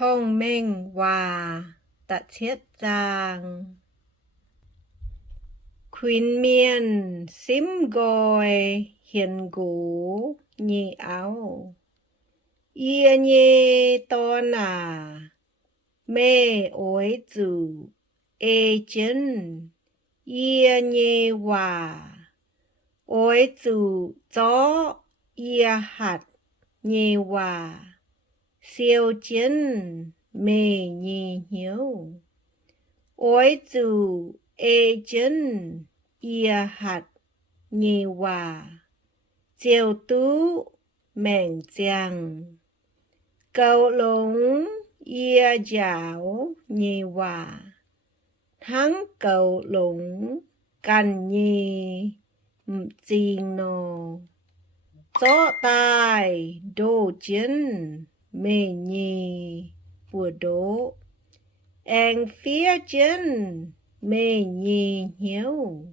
thông minh và tật thiết giang. Khuyên miên xím gồi hiền gũ nhị áo. Ia nhê tôn à, mê ối dù ê chân. Ia nhê hòa, ối dù gió ia hạt nhê hòa. Siêu chân mê nhì hiếu. Ối dù ê chân ia hạt nhì hòa. Diều tú mẹn giang. Cầu lũng ia giáo nhì hòa. Thắng cầu lũng cần nhì mzinh nô. Gió tai đô chân mê nhì bùa đố. Anh phía chân mê nhì hiếu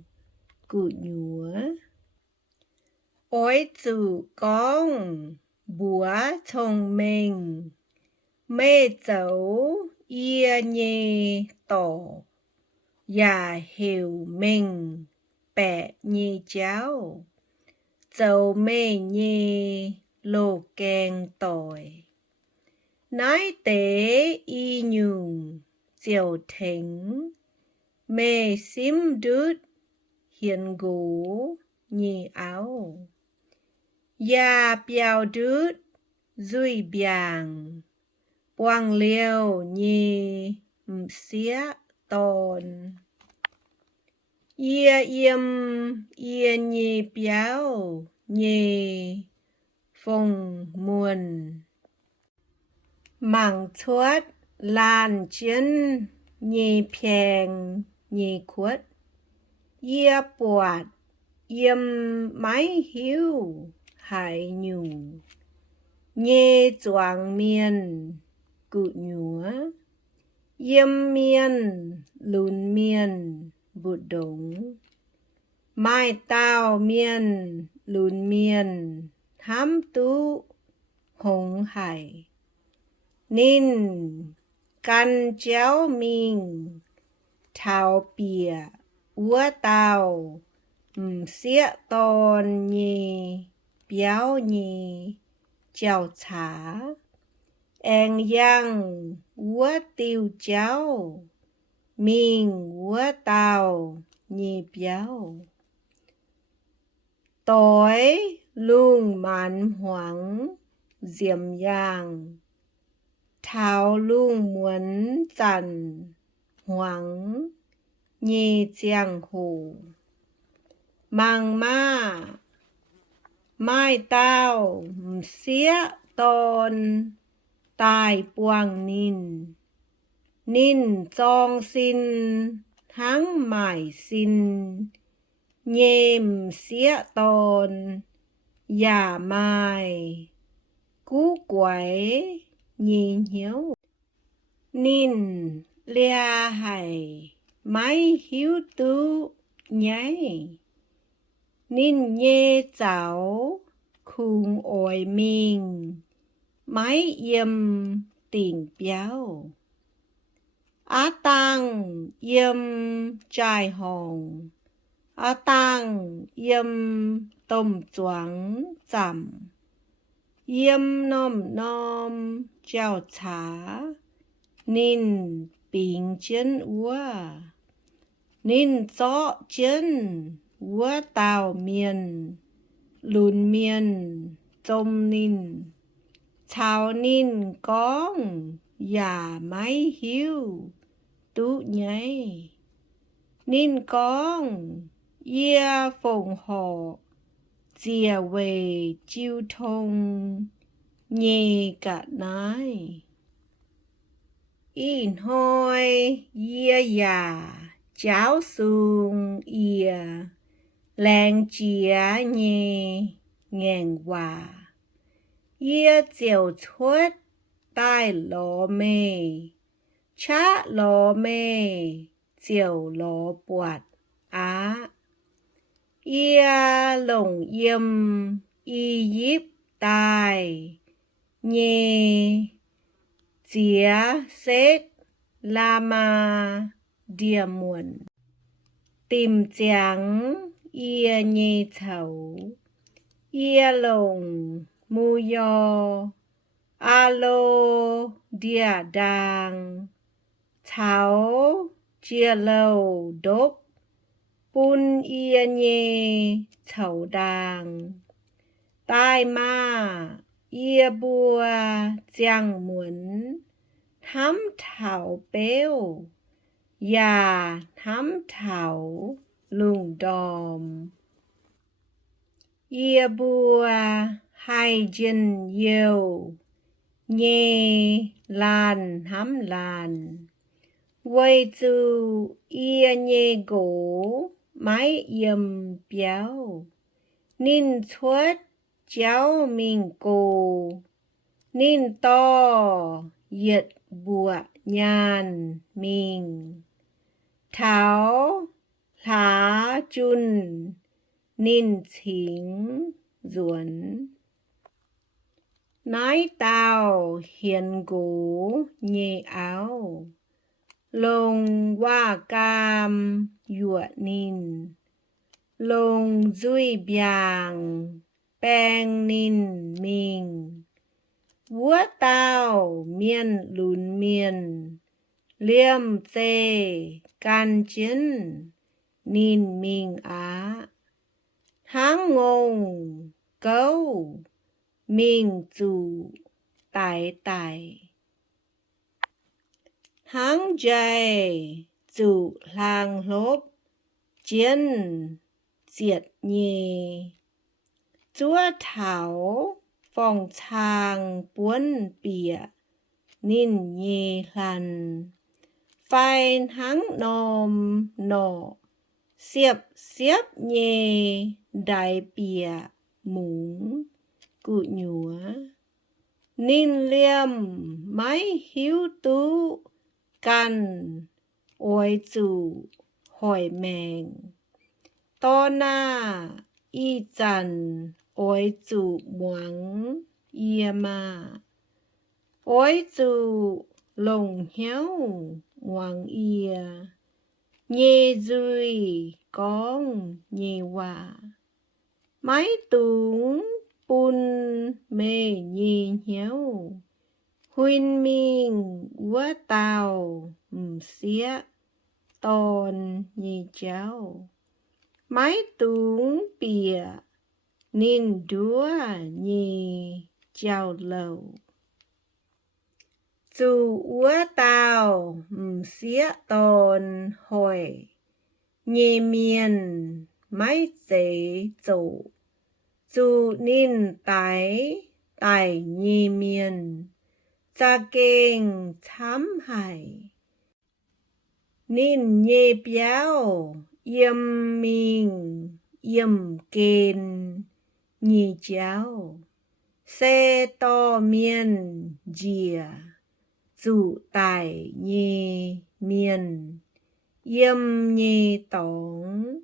cụ nhúa. Ôi dù con bùa thông minh. Mê dấu ia nhì tổ. Và hiểu mình bẹ nhì cháu. Dấu mê nhì lô kèn tội. Nói tế y nhung diệu thính. Mê xím đứt hiền gũ nhì áo. Gia biao đứt duy biàng. Quang liêu nhì xía tôn. Ia yếm ia nhì biao nhì phùng muôn. Mảng thuất lan chân nhì phèng nhì khuất. Ia bọt yếm máy hiếu hải nhung. Nhê doang miên cụ nhúa. Yếm miên lùn miên bụt đống. Mai tao miên lùn miên thám tú hồng hải. Nín căn chéo mình thảo bìa úa tao xía tôn nhì béo nhì chào chá. Anh yang úa tiêu cháu mình úa tao nhì béo. Tối lung màn hoảng diệm yang. Thảo lung muốn dần hoảng nhì giang hồ. Mang ma mai tao xía tôn tài buông nín. Nín dòng xin tháng mải xin. Nhêm xía tôn giả mai cú quẩy nhì hiếu. Nín lia hải máy hiếu tú nháy. Nín nhê cháu khung ôi mình máy yếm tỉnh béo. Á tăng yếm trai hồng. Á tăng yếm tôm choáng chậm. Yếm nôm nôm chào chá. Nín bình chân úa. Nín gió chân úa tào miên. Lùn miên trông nín. Chào nín con giả máy hiếu tú nháy. Nín con ia phồng họ dìa về chiêu thông nhì cả nái. In hoi ia giả cháu xuống ia. Làng chìa nhì ngàn hòa. Ia diệu thuất tai lò mê. Chá lò mê diệu lò bọt á. Ia lồng yếm y díp tai. Nhê chía xếch lama địa muộn tìm trắng ia nhê thấu ia lồng mu yo alo địa đàng tháo chia lâu đốc bun ia nhê thấu đàng tai ma ia bùa giang muốn thám thảo béo ya thám thảo lùng đòm ia bùa hai chân yêu nhê lan hám lan quay tu ia nhê gỗ mái yếm béo nín thuất cháu mình cô nín to yết bùa nhàn mình tháo lá chun nín thính ruộn nói tao hiền gỗ nhê áo lông hoa cam dụa nín lông duy biàng bèng nín mình vua tao miên lùn miên liêm tê can chiến nín mình á háng ngông câu mình chủ tài tài háng dày chủ làng lốp chiến diệt nhì chúa thảo phòng thang buôn bìa nín nhì lần phai háng nòm nọ xiếp nhì đại bìa múng cụ nhúa nín liêm máy hiếu tú căn ôi chủ hỏi mèng to na y dần ôi chủ muáng ia ma ôi chủ lồng hiếu muáng ia nhê duy con nhê hòa máy túng bun mê nhê hiếu huynh minh vua tàu xía tòn nhê cháu máy túng bìa nín đúa nhê cháu lầu dù vua tàu xía tòn hỏi nhê miền máy dễ dỗ dù nín tài nhê miền cha kênh thám hải nín nhê béo yếm mình yếm kênh nhê cháu xe to miền dìa dù tài nhê miền yếm nhê tóng